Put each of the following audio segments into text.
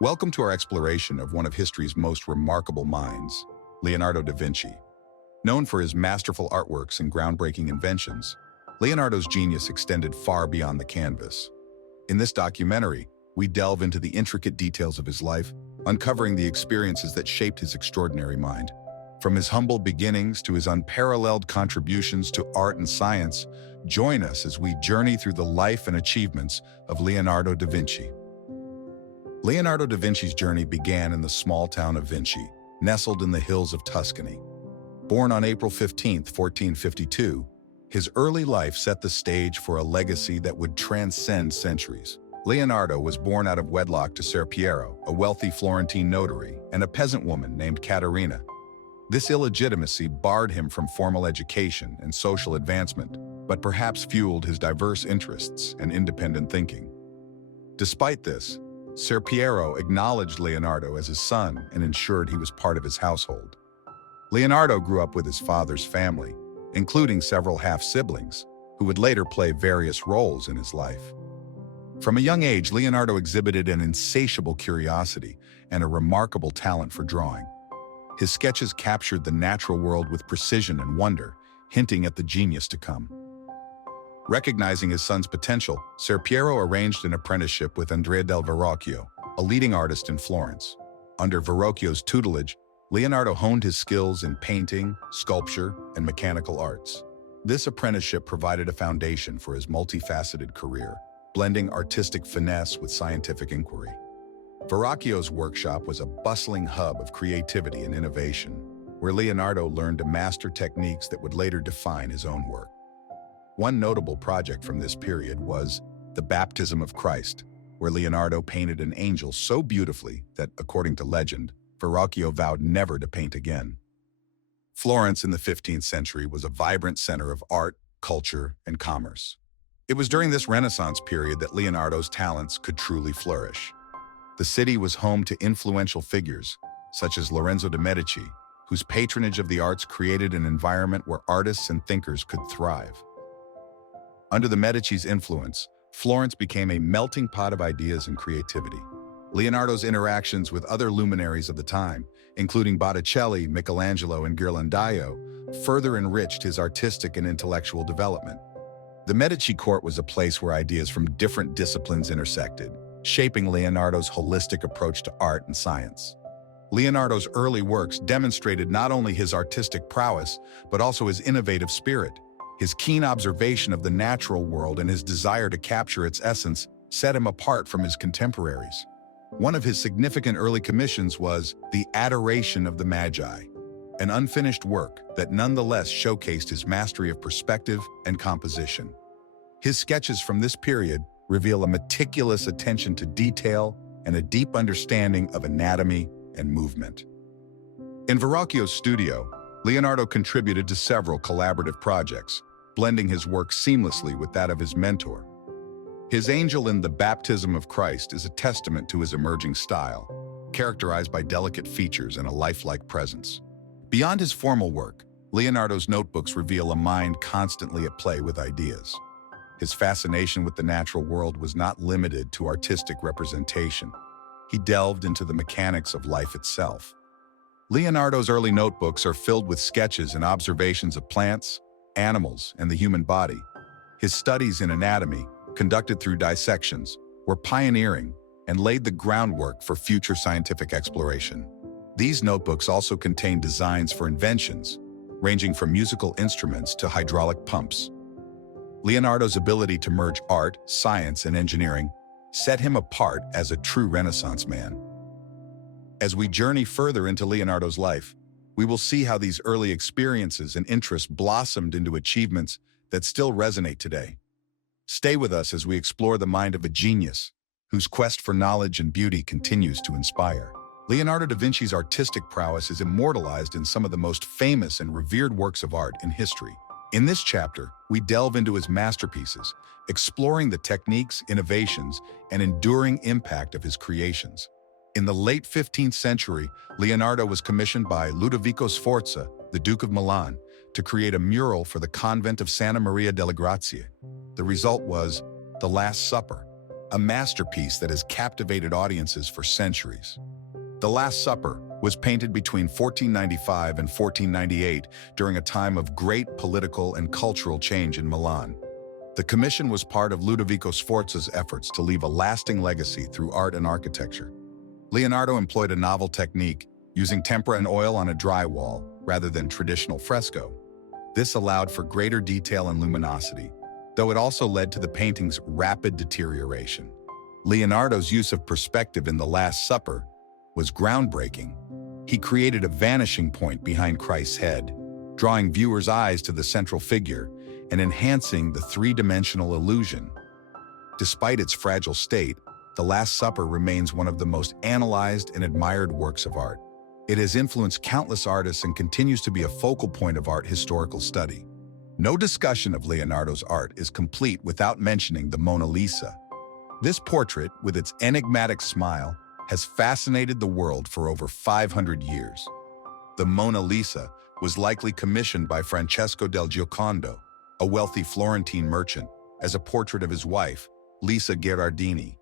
Welcome to our exploration of one of history's most remarkable minds, Leonardo da Vinci. Known for his masterful artworks and groundbreaking inventions, Leonardo's genius extended far beyond the canvas. In this documentary, we delve into the intricate details of his life, uncovering the experiences that shaped his extraordinary mind. From his humble beginnings to his unparalleled contributions to art and science, join us as we journey through the life and achievements of Leonardo da Vinci. Leonardo da Vinci's journey began in the small town of Vinci, nestled in the hills of Tuscany. Born on April 15, 1452, his early life set the stage for a legacy that would transcend centuries. Leonardo was born out of wedlock to Ser Piero, a wealthy Florentine notary, and a peasant woman named Caterina. This illegitimacy barred him from formal education and social advancement, but perhaps fueled his diverse interests and independent thinking. Despite this, Ser Piero acknowledged Leonardo as his son and ensured he was part of his household. Leonardo grew up with his father's family, including several half-siblings, who would later play various roles in his life. From a young age, Leonardo exhibited an insatiable curiosity and a remarkable talent for drawing. His sketches captured the natural world with precision and wonder, hinting at the genius to come. Recognizing his son's potential, Ser Piero arranged an apprenticeship with Andrea del Verrocchio, a leading artist in Florence. Under Verrocchio's tutelage, Leonardo honed his skills in painting, sculpture, and mechanical arts. This apprenticeship provided a foundation for his multifaceted career, blending artistic finesse with scientific inquiry. Verrocchio's workshop was a bustling hub of creativity and innovation, where Leonardo learned to master techniques that would later define his own work. One notable project from this period was the Baptism of Christ, where Leonardo painted an angel so beautifully that, according to legend, Verrocchio vowed never to paint again. Florence in the 15th century was a vibrant center of art, culture, and commerce. It was during this Renaissance period that Leonardo's talents could truly flourish. The city was home to influential figures, such as Lorenzo de' Medici, whose patronage of the arts created an environment where artists and thinkers could thrive. Under the Medici's influence, Florence became a melting pot of ideas and creativity. Leonardo's interactions with other luminaries of the time, including Botticelli, Michelangelo, and Ghirlandaio, further enriched his artistic and intellectual development. The Medici court was a place where ideas from different disciplines intersected, shaping Leonardo's holistic approach to art and science. Leonardo's early works demonstrated not only his artistic prowess, but also his innovative spirit. His keen observation of the natural world and his desire to capture its essence set him apart from his contemporaries. One of his significant early commissions was The Adoration of the Magi, an unfinished work that nonetheless showcased his mastery of perspective and composition. His sketches from this period reveal a meticulous attention to detail and a deep understanding of anatomy and movement. In Verrocchio's studio, Leonardo contributed to several collaborative projects, blending his work seamlessly with that of his mentor. His angel in The Baptism of Christ is a testament to his emerging style, characterized by delicate features and a lifelike presence. Beyond his formal work, Leonardo's notebooks reveal a mind constantly at play with ideas. His fascination with the natural world was not limited to artistic representation. He delved into the mechanics of life itself. Leonardo's early notebooks are filled with sketches and observations of plants, animals, and the human body. His studies in anatomy, conducted through dissections, were pioneering and laid the groundwork for future scientific exploration. These notebooks also contain designs for inventions, ranging from musical instruments to hydraulic pumps. Leonardo's ability to merge art, science, and engineering set him apart as a true Renaissance man. As we journey further into Leonardo's life, we will see how these early experiences and interests blossomed into achievements that still resonate today. Stay with us as we explore the mind of a genius whose quest for knowledge and beauty continues to inspire. Leonardo da Vinci's artistic prowess is immortalized in some of the most famous and revered works of art in history. In this chapter, we delve into his masterpieces, exploring the techniques, innovations, and enduring impact of his creations. In the late 15th century, Leonardo was commissioned by Ludovico Sforza, the Duke of Milan, to create a mural for the convent of Santa Maria delle Grazie. The result was The Last Supper, a masterpiece that has captivated audiences for centuries. The Last Supper was painted between 1495 and 1498 during a time of great political and cultural change in Milan. The commission was part of Ludovico Sforza's efforts to leave a lasting legacy through art and architecture. Leonardo employed a novel technique, using tempera and oil on a dry wall rather than traditional fresco. This allowed for greater detail and luminosity, though it also led to the painting's rapid deterioration. Leonardo's use of perspective in The Last Supper was groundbreaking. He created a vanishing point behind Christ's head, drawing viewers' eyes to the central figure and enhancing the three-dimensional illusion. Despite its fragile state, The Last Supper remains one of the most analyzed and admired works of art. It has influenced countless artists and continues to be a focal point of art historical study. No discussion of Leonardo's art is complete without mentioning the Mona Lisa. This portrait, with its enigmatic smile, has fascinated the world for over 500 years. The Mona Lisa was likely commissioned by Francesco del Giocondo, a wealthy Florentine merchant, as a portrait of his wife, Lisa Gherardini.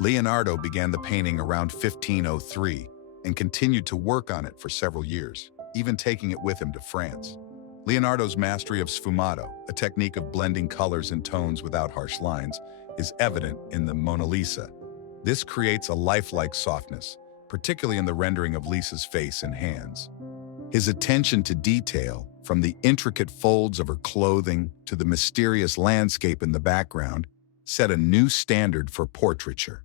Leonardo began the painting around 1503 and continued to work on it for several years, even taking it with him to France. Leonardo's mastery of sfumato, a technique of blending colors and tones without harsh lines, is evident in the Mona Lisa. This creates a lifelike softness, particularly in the rendering of Lisa's face and hands. His attention to detail, from the intricate folds of her clothing to the mysterious landscape in the background, set a new standard for portraiture.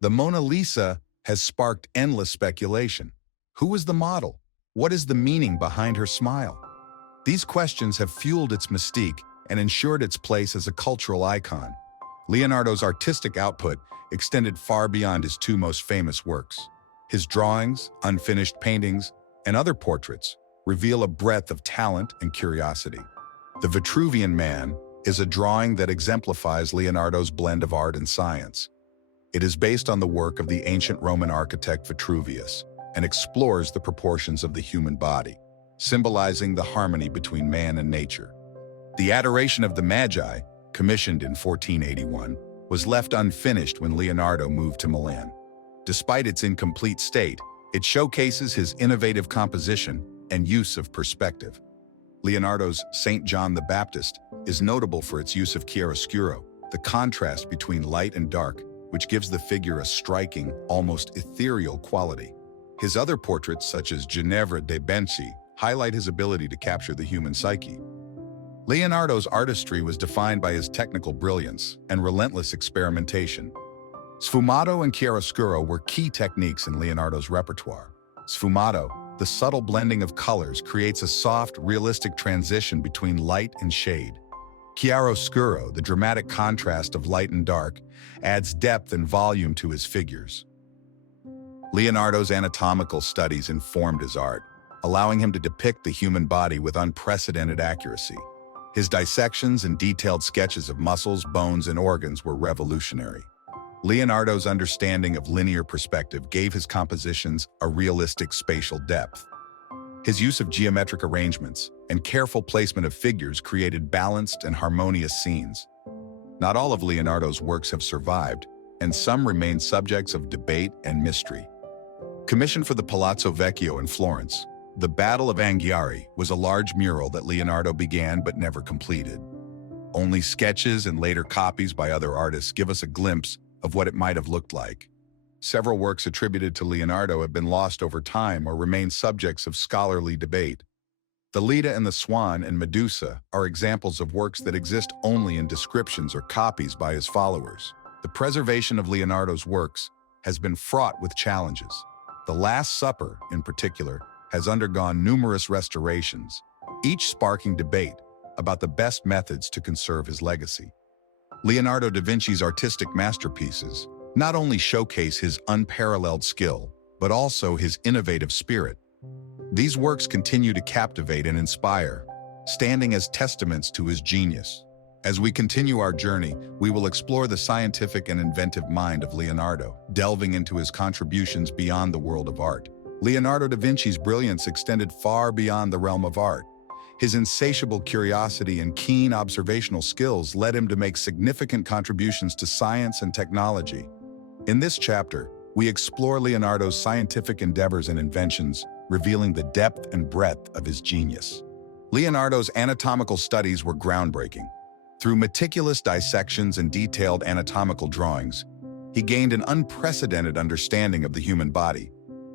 The Mona Lisa has sparked endless speculation. Who is the model? What is the meaning behind her smile? These questions have fueled its mystique and ensured its place as a cultural icon. Leonardo's artistic output extended far beyond his two most famous works. His drawings, unfinished paintings, and other portraits reveal a breadth of talent and curiosity. The Vitruvian Man is a drawing that exemplifies Leonardo's blend of art and science. It is based on the work of the ancient Roman architect Vitruvius and explores the proportions of the human body, symbolizing the harmony between man and nature. The Adoration of the Magi, commissioned in 1481, was left unfinished when Leonardo moved to Milan. Despite its incomplete state, it showcases his innovative composition and use of perspective. Leonardo's St. John the Baptist is notable for its use of chiaroscuro, the contrast between light and dark, which gives the figure a striking, almost ethereal quality. His other portraits, such as Ginevra de' Benci, highlight his ability to capture the human psyche. Leonardo's artistry was defined by his technical brilliance and relentless experimentation. Sfumato and chiaroscuro were key techniques in Leonardo's repertoire. Sfumato, the subtle blending of colors, creates a soft, realistic transition between light and shade. Chiaroscuro, the dramatic contrast of light and dark, adds depth and volume to his figures. Leonardo's anatomical studies informed his art, allowing him to depict the human body with unprecedented accuracy. His dissections and detailed sketches of muscles, bones, and organs were revolutionary. Leonardo's understanding of linear perspective gave his compositions a realistic spatial depth. His use of geometric arrangements and careful placement of figures created balanced and harmonious scenes. Not all of Leonardo's works have survived, and some remain subjects of debate and mystery. Commissioned for the Palazzo Vecchio in Florence, the Battle of Anghiari was a large mural that Leonardo began but never completed. Only sketches and later copies by other artists give us a glimpse of what it might have looked like. Several works attributed to Leonardo have been lost over time or remain subjects of scholarly debate. The Leda and the Swan and Medusa are examples of works that exist only in descriptions or copies by his followers. The preservation of Leonardo's works has been fraught with challenges. The Last Supper, in particular, has undergone numerous restorations, each sparking debate about the best methods to conserve his legacy. Leonardo da Vinci's artistic masterpieces not only showcase his unparalleled skill, but also his innovative spirit. These works continue to captivate and inspire, standing as testaments to his genius. As we continue our journey, we will explore the scientific and inventive mind of Leonardo, delving into his contributions beyond the world of art. Leonardo da Vinci's brilliance extended far beyond the realm of art. His insatiable curiosity and keen observational skills led him to make significant contributions to science and technology. In this chapter, we explore Leonardo's scientific endeavors and inventions, revealing the depth and breadth of his genius. Leonardo's anatomical studies were groundbreaking. Through meticulous dissections and detailed anatomical drawings, he gained an unprecedented understanding of the human body.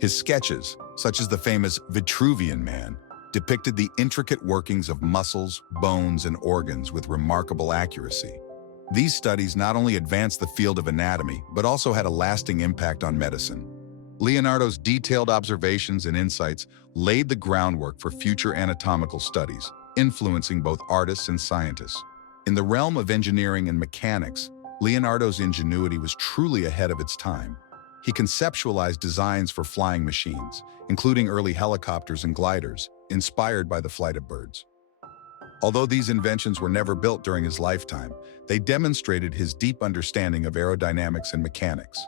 His sketches, such as the famous Vitruvian Man, depicted the intricate workings of muscles, bones, and organs with remarkable accuracy. These studies not only advanced the field of anatomy, but also had a lasting impact on medicine. Leonardo's detailed observations and insights laid the groundwork for future anatomical studies, influencing both artists and scientists. In the realm of engineering and mechanics, Leonardo's ingenuity was truly ahead of its time. He conceptualized designs for flying machines, including early helicopters and gliders, inspired by the flight of birds. Although these inventions were never built during his lifetime, they demonstrated his deep understanding of aerodynamics and mechanics.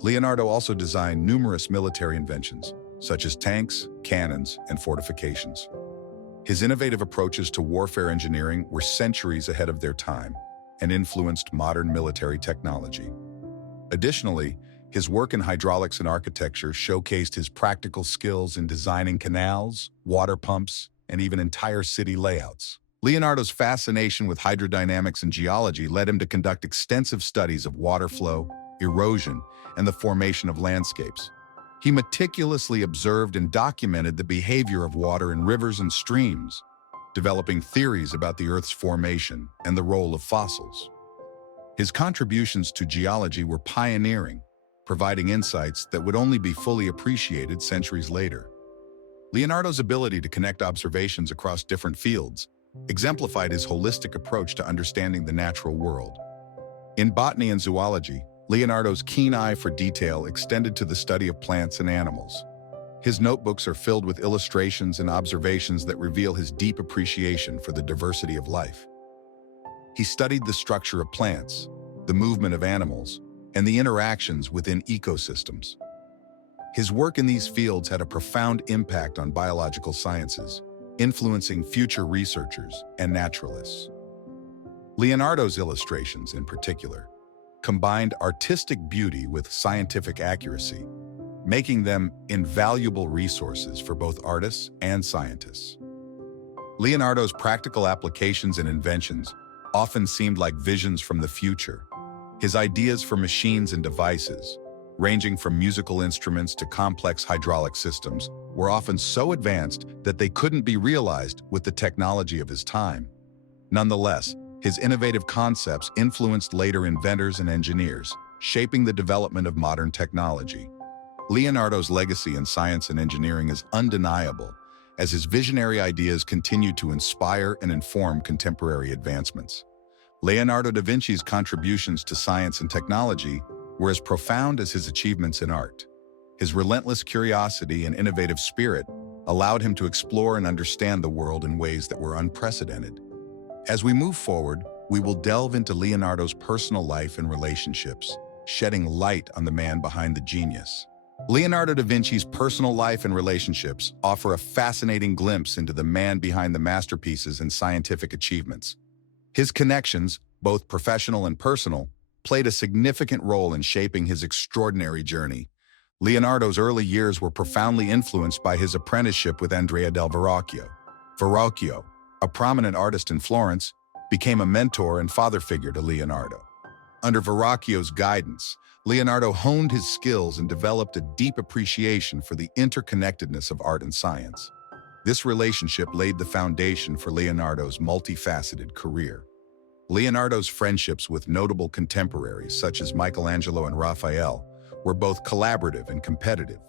Leonardo also designed numerous military inventions, such as tanks, cannons, and fortifications. His innovative approaches to warfare engineering were centuries ahead of their time and influenced modern military technology. Additionally, his work in hydraulics and architecture showcased his practical skills in designing canals, water pumps, and even entire city layouts. Leonardo's fascination with hydrodynamics and geology led him to conduct extensive studies of water flow, erosion, and the formation of landscapes. He meticulously observed and documented the behavior of water in rivers and streams, developing theories about the Earth's formation and the role of fossils. His contributions to geology were pioneering, providing insights that would only be fully appreciated centuries later. Leonardo's ability to connect observations across different fields exemplified his holistic approach to understanding the natural world. In botany and zoology, Leonardo's keen eye for detail extended to the study of plants and animals. His notebooks are filled with illustrations and observations that reveal his deep appreciation for the diversity of life. He studied the structure of plants, the movement of animals, and the interactions within ecosystems. His work in these fields had a profound impact on biological sciences, influencing future researchers and naturalists. Leonardo's illustrations, in particular, combined artistic beauty with scientific accuracy, making them invaluable resources for both artists and scientists. Leonardo's practical applications and inventions often seemed like visions from the future. His ideas for machines and devices, ranging from musical instruments to complex hydraulic systems, were often so advanced that they couldn't be realized with the technology of his time. Nonetheless, his innovative concepts influenced later inventors and engineers, shaping the development of modern technology. Leonardo's legacy in science and engineering is undeniable, as his visionary ideas continue to inspire and inform contemporary advancements. Leonardo da Vinci's contributions to science and technology were as profound as his achievements in art. His relentless curiosity and innovative spirit allowed him to explore and understand the world in ways that were unprecedented. As we move forward, we will delve into Leonardo's personal life and relationships, shedding light on the man behind the genius. Leonardo da Vinci's personal life and relationships offer a fascinating glimpse into the man behind the masterpieces and scientific achievements. His connections, both professional and personal, played a significant role in shaping his extraordinary journey. Leonardo's early years were profoundly influenced by his apprenticeship with Andrea del Verrocchio. Verrocchio, a prominent artist in Florence, became a mentor and father figure to Leonardo. Under Verrocchio's guidance, Leonardo honed his skills and developed a deep appreciation for the interconnectedness of art and science. This relationship laid the foundation for Leonardo's multifaceted career. Leonardo's friendships with notable contemporaries such as Michelangelo and Raphael were both collaborative and competitive.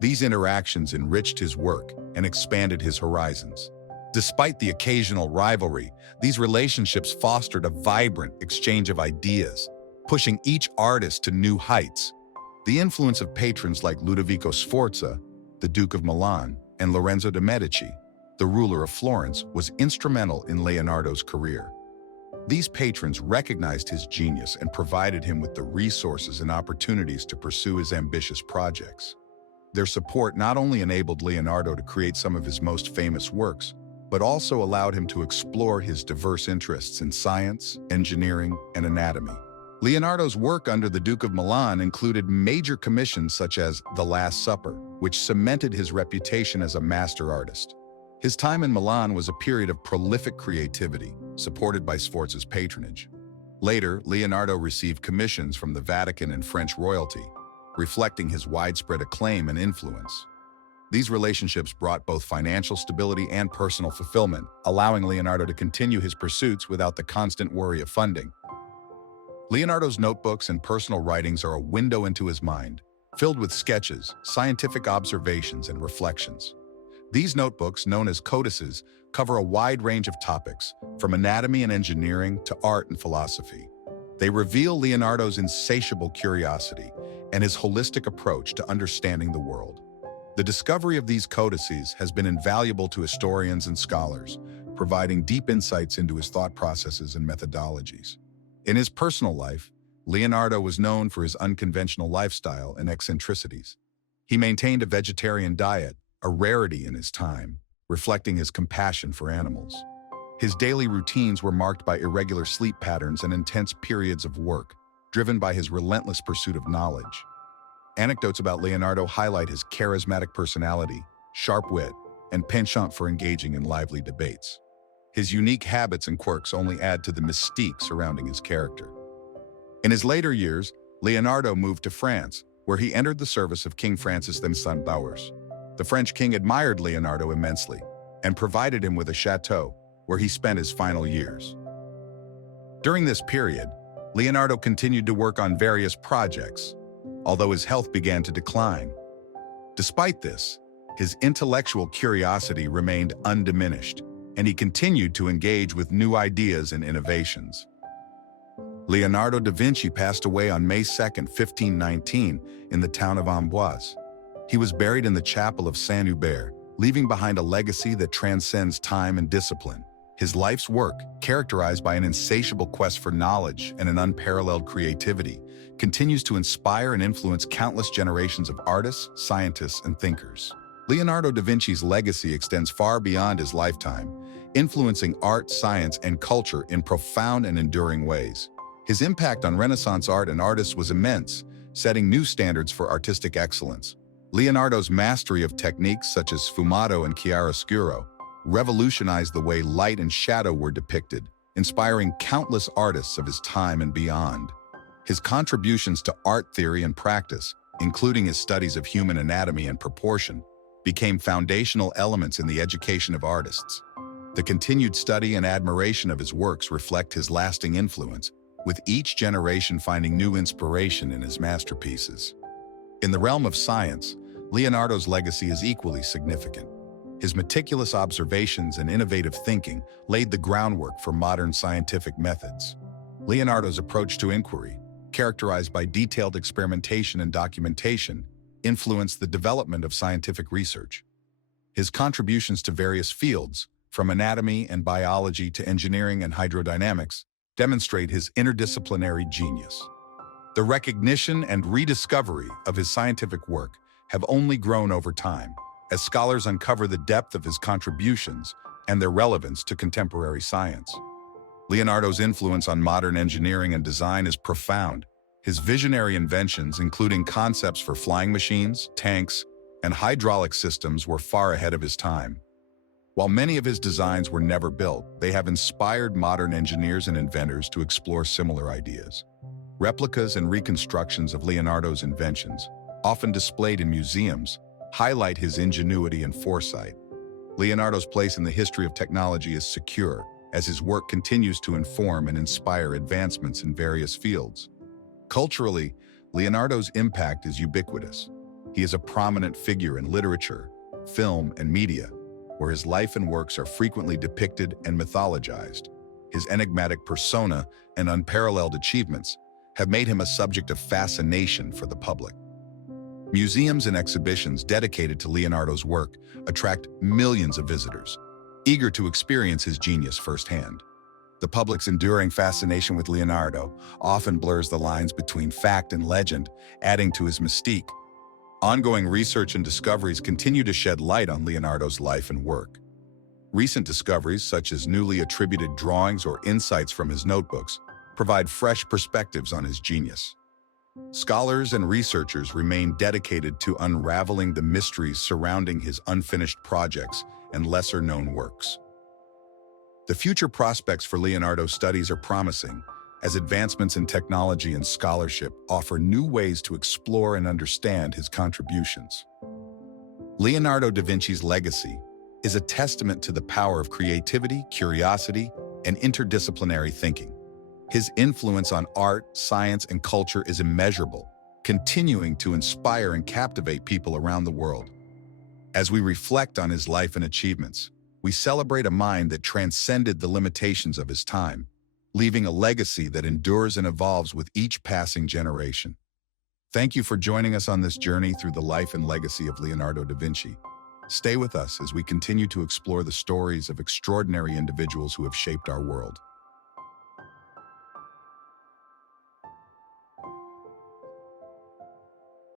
These interactions enriched his work and expanded his horizons. Despite the occasional rivalry, these relationships fostered a vibrant exchange of ideas, pushing each artist to new heights. The influence of patrons like Ludovico Sforza, the Duke of Milan, and Lorenzo de' Medici, the ruler of Florence, was instrumental in Leonardo's career. These patrons recognized his genius and provided him with the resources and opportunities to pursue his ambitious projects. Their support not only enabled Leonardo to create some of his most famous works, but also allowed him to explore his diverse interests in science, engineering, and anatomy. Leonardo's work under the Duke of Milan included major commissions such as The Last Supper, which cemented his reputation as a master artist. His time in Milan was a period of prolific creativity, supported by Sforza's patronage. Later, Leonardo received commissions from the Vatican and French royalty, reflecting his widespread acclaim and influence. These relationships brought both financial stability and personal fulfillment, allowing Leonardo to continue his pursuits without the constant worry of funding. Leonardo's notebooks and personal writings are a window into his mind, filled with sketches, scientific observations, and reflections. These notebooks, known as codices, cover a wide range of topics, from anatomy and engineering to art and philosophy. They reveal Leonardo's insatiable curiosity and his holistic approach to understanding the world. The discovery of these codices has been invaluable to historians and scholars, providing deep insights into his thought processes and methodologies. In his personal life, Leonardo was known for his unconventional lifestyle and eccentricities. He maintained a vegetarian diet, a rarity in his time, reflecting his compassion for animals. His daily routines were marked by irregular sleep patterns and intense periods of work, driven by his relentless pursuit of knowledge. Anecdotes about Leonardo highlight his charismatic personality, sharp wit, and penchant for engaging in lively debates. His unique habits and quirks only add to the mystique surrounding his character. In his later years, Leonardo moved to France, where he entered the service of King Francis II Saint-Bowers. The French king admired Leonardo immensely and provided him with a chateau, where he spent his final years. During this period, Leonardo continued to work on various projects, although his health began to decline. Despite this, his intellectual curiosity remained undiminished, and he continued to engage with new ideas and innovations. Leonardo da Vinci passed away on May 2, 1519, in the town of Amboise. He was buried in the chapel of Saint-Hubert, leaving behind a legacy that transcends time and discipline. His life's work, characterized by an insatiable quest for knowledge and an unparalleled creativity, continues to inspire and influence countless generations of artists, scientists, and thinkers. Leonardo da Vinci's legacy extends far beyond his lifetime, influencing art, science, and culture in profound and enduring ways. His impact on Renaissance art and artists was immense, setting new standards for artistic excellence. Leonardo's mastery of techniques such as sfumato and chiaroscuro revolutionized the way light and shadow were depicted, inspiring countless artists of his time and beyond. His contributions to art theory and practice, including his studies of human anatomy and proportion, became foundational elements in the education of artists. The continued study and admiration of his works reflect his lasting influence, with each generation finding new inspiration in his masterpieces. In the realm of science, Leonardo's legacy is equally significant. His meticulous observations and innovative thinking laid the groundwork for modern scientific methods. Leonardo's approach to inquiry, characterized by detailed experimentation and documentation, influenced the development of scientific research. His contributions to various fields, from anatomy and biology to engineering and hydrodynamics, demonstrate his interdisciplinary genius. The recognition and rediscovery of his scientific work have only grown over time, as scholars uncover the depth of his contributions and their relevance to contemporary science. Leonardo's influence on modern engineering and design is profound. His visionary inventions, including concepts for flying machines, tanks, and hydraulic systems, were far ahead of his time. While many of his designs were never built, they have inspired modern engineers and inventors to explore similar ideas. Replicas and reconstructions of Leonardo's inventions, often displayed in museums, highlight his ingenuity and foresight. Leonardo's place in the history of technology is secure, as his work continues to inform and inspire advancements in various fields. Culturally, Leonardo's impact is ubiquitous. He is a prominent figure in literature, film, and media, where his life and works are frequently depicted and mythologized. His enigmatic persona and unparalleled achievements have made him a subject of fascination for the public. Museums and exhibitions dedicated to Leonardo's work attract millions of visitors, eager to experience his genius firsthand. The public's enduring fascination with Leonardo often blurs the lines between fact and legend, adding to his mystique. Ongoing research and discoveries continue to shed light on Leonardo's life and work. Recent discoveries, such as newly attributed drawings or insights from his notebooks, provide fresh perspectives on his genius. Scholars and researchers remain dedicated to unraveling the mysteries surrounding his unfinished projects and lesser-known works. The future prospects for Leonardo's studies are promising, as advancements in technology and scholarship offer new ways to explore and understand his contributions. Leonardo da Vinci's legacy is a testament to the power of creativity, curiosity, and interdisciplinary thinking. His influence on art, science, and culture is immeasurable, continuing to inspire and captivate people around the world. As we reflect on his life and achievements, we celebrate a mind that transcended the limitations of his time, leaving a legacy that endures and evolves with each passing generation. Thank you for joining us on this journey through the life and legacy of Leonardo da Vinci. Stay with us as we continue to explore the stories of extraordinary individuals who have shaped our world.